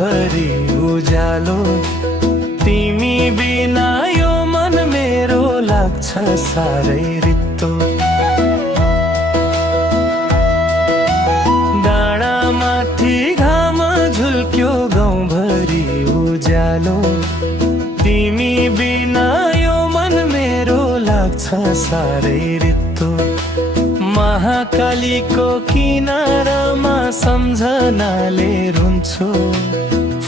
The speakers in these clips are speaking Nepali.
गाउँभरि उज्यालो। तिमी बिना यो मन मेरो लाग्छ साह्रै रित्तो। डाँडामाथि घाम झुल्क्यो गाउँभरि उज्यालो। तिमी बिना यो मन मेरो लाग्छ साह्रै रित्तो। महाकालीको किनारामा सम्झनाले रुन्छु।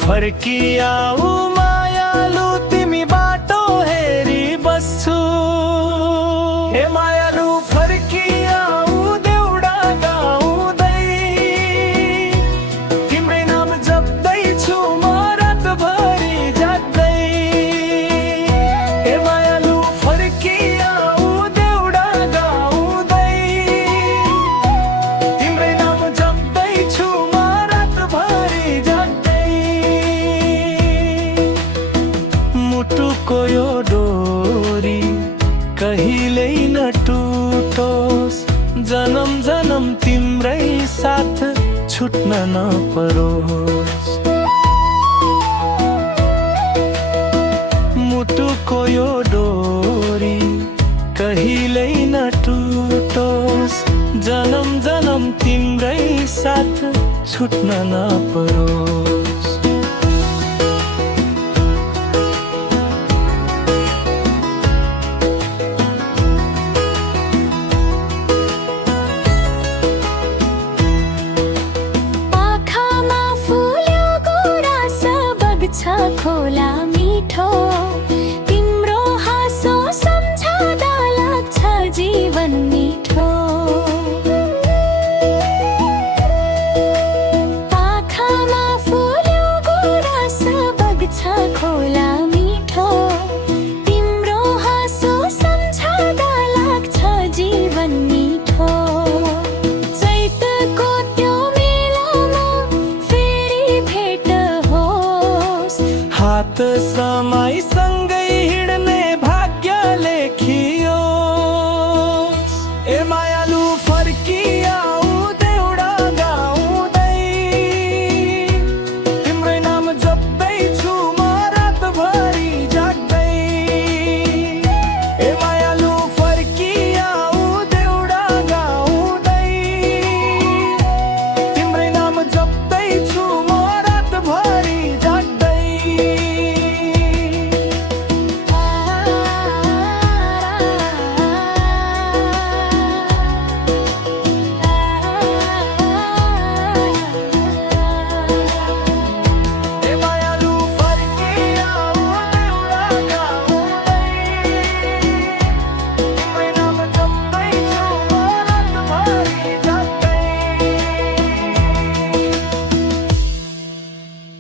फर्किआऊ मायालु तिमी बाटो हेरी बस्छु। हे मायालु फर्किआऊ देउडा गाउँदै। तिम्रै नाम जप्दैछु म रातभरि जाग्दै। हे मायालु फर्किआऊ देउडा गाउँदै। तिम्रै नाम जप्दैछु म रातभरि जाग्दै। मुटुको यो डोरी कहिल्यै नटुटोस्। जन्म जन्म तिम्रै साथ छुट्न नपरोस्। मुटुको यो डोरी कहिल्यै नटुटोस्। जन्म जन्म तिम्रै साथ छुट्न नपरोस्।